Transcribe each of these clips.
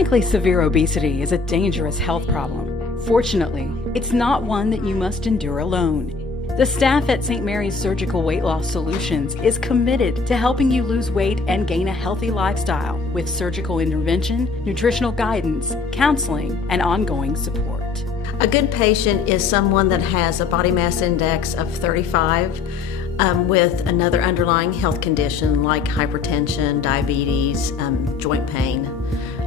Chronically severe obesity is a dangerous health problem. Fortunately, it's not one that you must endure alone. The staff at St. Mary's Surgical Weight Loss Solutions is committed to helping you lose weight and gain a healthy lifestyle with surgical intervention, nutritional guidance, counseling, and ongoing support. A good patient is someone that has a body mass index of 35 with another underlying health condition like hypertension, diabetes, joint pain,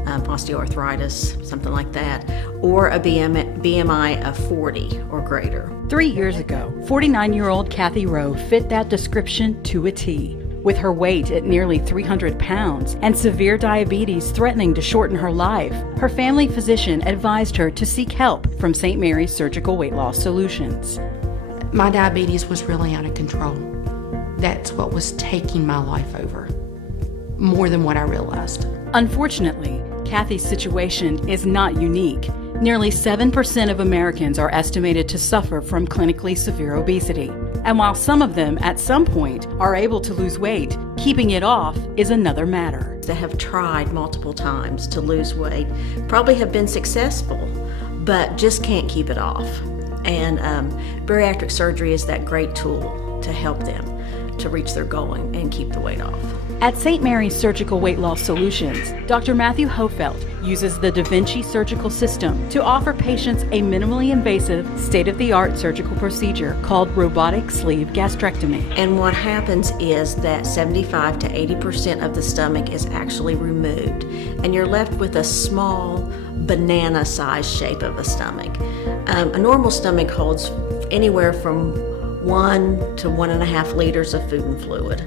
osteoarthritis, something like that, or a BMI of 40 or greater. 3 years ago, 49-year-old Kathy Rowe fit that description to a T. With her weight at nearly 300 pounds and severe diabetes threatening to shorten her life, her family physician advised her to seek help from St. Mary's Surgical Weight Loss Solutions. My diabetes was really out of control. That's what was taking my life over, more than what I realized. Unfortunately, Kathy's situation is not unique. Nearly 7% of Americans are estimated to suffer from clinically severe obesity. And while some of them at some point are able to lose weight, keeping it off is another matter. They have tried multiple times to lose weight, probably have been successful, but just can't keep it off. And bariatric surgery is that great tool to help them to reach their goal and keep the weight off. At St. Mary's Surgical Weight Loss Solutions, Dr. Matthew Hofeldt uses the Da Vinci surgical system to offer patients a minimally invasive, state-of-the-art surgical procedure called robotic sleeve gastrectomy. And what happens is that 75 to 80% of the stomach is actually removed, and you're left with a small banana-sized shape of a stomach. A normal stomach holds anywhere from 1 to 1.5 liters of food and fluid.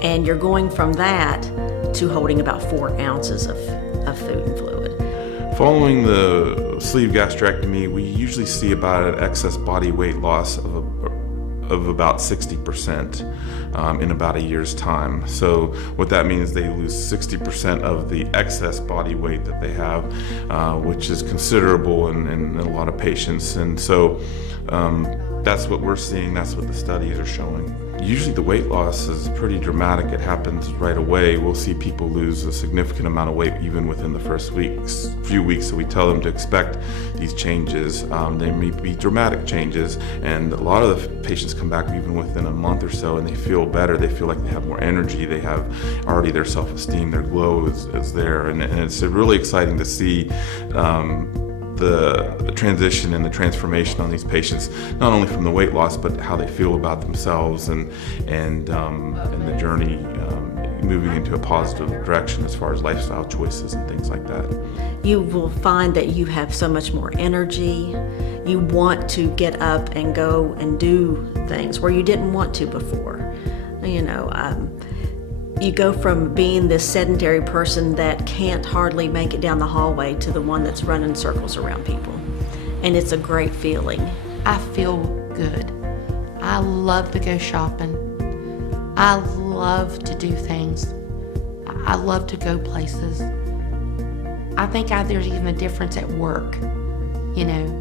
And you're going from that to holding about 4 ounces of food and fluid. Following the sleeve gastrectomy, we usually see about an excess body weight loss of about 60% in about a year's time. So what that means, they lose 60% of the excess body weight that they have, which is considerable in a lot of patients. And so that's what we're seeing, that's what the studies are showing. Usually the weight loss is pretty dramatic. It happens right away. We'll see people lose a significant amount of weight even within the first few weeks. So we tell them to expect these changes. They may be dramatic changes, and a lot of the patients come back even within a month or so, and they feel better. They feel like they have more energy. They have already their self-esteem, their glow is there, and it's really exciting to see the transition and the transformation on these patients, not only from the weight loss, but how they feel about themselves and the journey moving into a positive direction as far as lifestyle choices and things like that. You will find that you have so much more energy. You want to get up and go and do things where you didn't want to before. You go from being this sedentary person that can't hardly make it down the hallway to the one that's running circles around people. And it's a great feeling. I feel good. I love to go shopping. I love to do things. I love to go places. I think there's even a difference at work.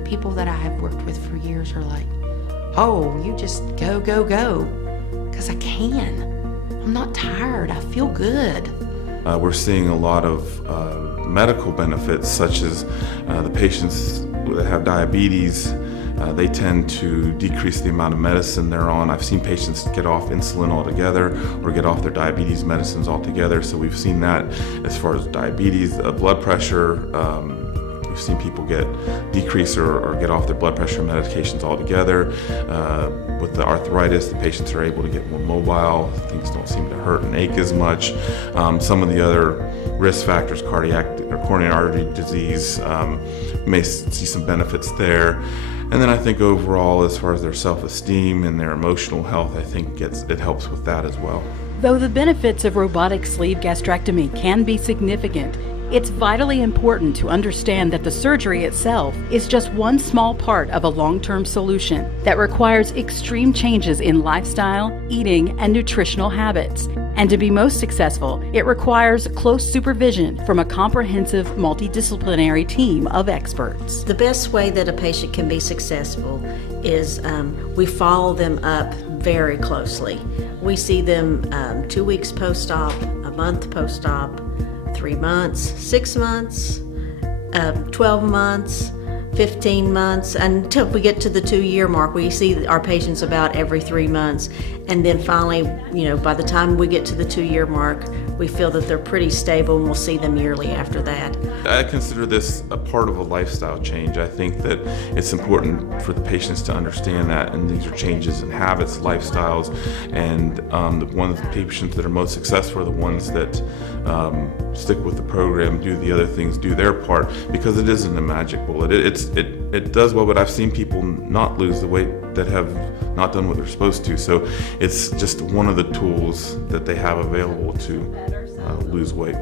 People that I have worked with for years are like, oh, you just go, go, go. Because I can. I'm not tired. I feel good. We're seeing a lot of medical benefits, such as the patients that have diabetes. They tend to decrease the amount of medicine they're on. I've seen patients get off insulin altogether or get off their diabetes medicines altogether. So we've seen that as far as diabetes, blood pressure. We've seen people decrease or get off their blood pressure medications altogether. With the arthritis, the patients are able to get more mobile. Things don't seem to hurt and ache as much. Some of the other risk factors, cardiac or coronary artery disease, may see some benefits there. And then I think overall, as far as their self-esteem and their emotional health, I think it helps with that as well. Though the benefits of robotic sleeve gastrectomy can be significant, it's vitally important to understand that the surgery itself is just one small part of a long-term solution that requires extreme changes in lifestyle, eating, and nutritional habits. And to be most successful, it requires close supervision from a comprehensive multidisciplinary team of experts. The best way that a patient can be successful is we follow them up very closely. We see them 2 weeks post-op, a month post-op, 3 months, 6 months, 12 months, 15 months, until we get to the 2-year mark. We see our patients about every 3 months. And then finally, by the time we get to the 2-year mark, we feel that they're pretty stable, and we'll see them yearly after that. I consider this a part of a lifestyle change. I think that it's important for the patients to understand that, and these are changes in habits, lifestyles, and the ones, the patients that are most successful are the ones that stick with the program, do the other things, do their part, because it isn't a magic bullet. It does well, but I've seen people not lose the weight that have not done what they're supposed to. So it's just one of the tools that they have available to lose weight.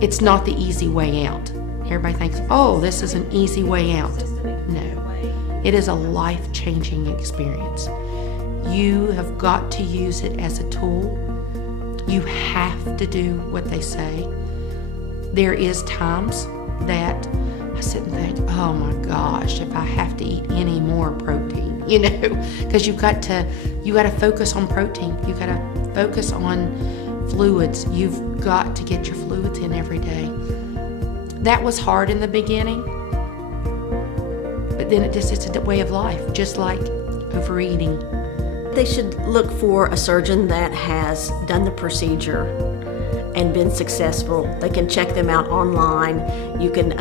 It's not the easy way out. Everybody thinks, oh, this is an easy way out. No, it is a life-changing experience. You have got to use it as a tool. You have to do what they say. There is times that I sit and think, oh my gosh, if I have to eat any more protein, because you got to focus on protein. You got to focus on fluids. You've got to get your fluids in every day. That was hard in the beginning, but then it's a way of life, just like overeating. They should look for a surgeon that has done the procedure and been successful. They can check them out online. You can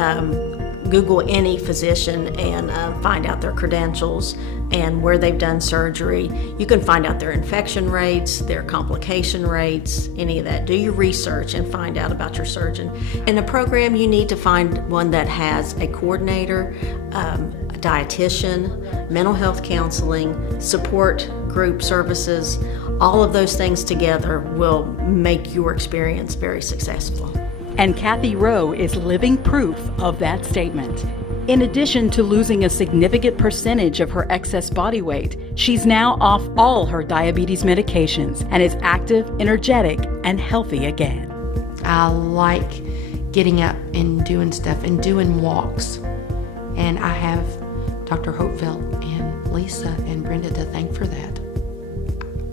Google any physician and find out their credentials and where they've done surgery. You can find out their infection rates, their complication rates, any of that. Do your research and find out about your surgeon. In a program, you need to find one that has a coordinator, a dietitian, mental health counseling, support group services. All of those things together will make your experience very successful. And Kathy Rowe is living proof of that statement. In addition to losing a significant percentage of her excess body weight, she's now off all her diabetes medications and is active, energetic, and healthy again. I like getting up and doing stuff and doing walks. And I have Dr. Hofeldt and Lisa and Brenda to thank for that.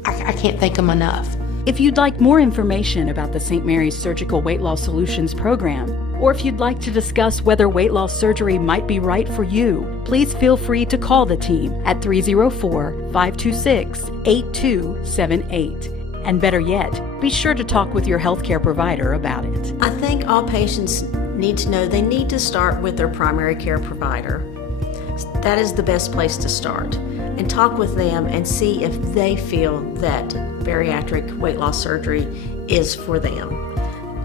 I can't thank them enough. If you'd like more information about the St. Mary's Surgical Weight Loss Solutions program, or if you'd like to discuss whether weight loss surgery might be right for you, please feel free to call the team at 304-526-8278. And better yet, be sure to talk with your healthcare provider about it. I think all patients need to know they need to start with their primary care provider. That is the best place to start. And talk with them and see if they feel that bariatric weight loss surgery is for them.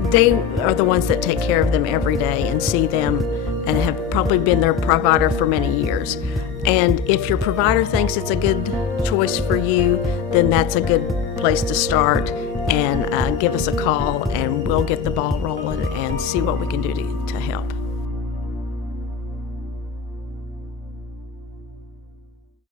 They are the ones that take care of them every day and see them and have probably been their provider for many years. And if your provider thinks it's a good choice for you, then that's a good place to start, and give us a call and we'll get the ball rolling and see what we can do to help.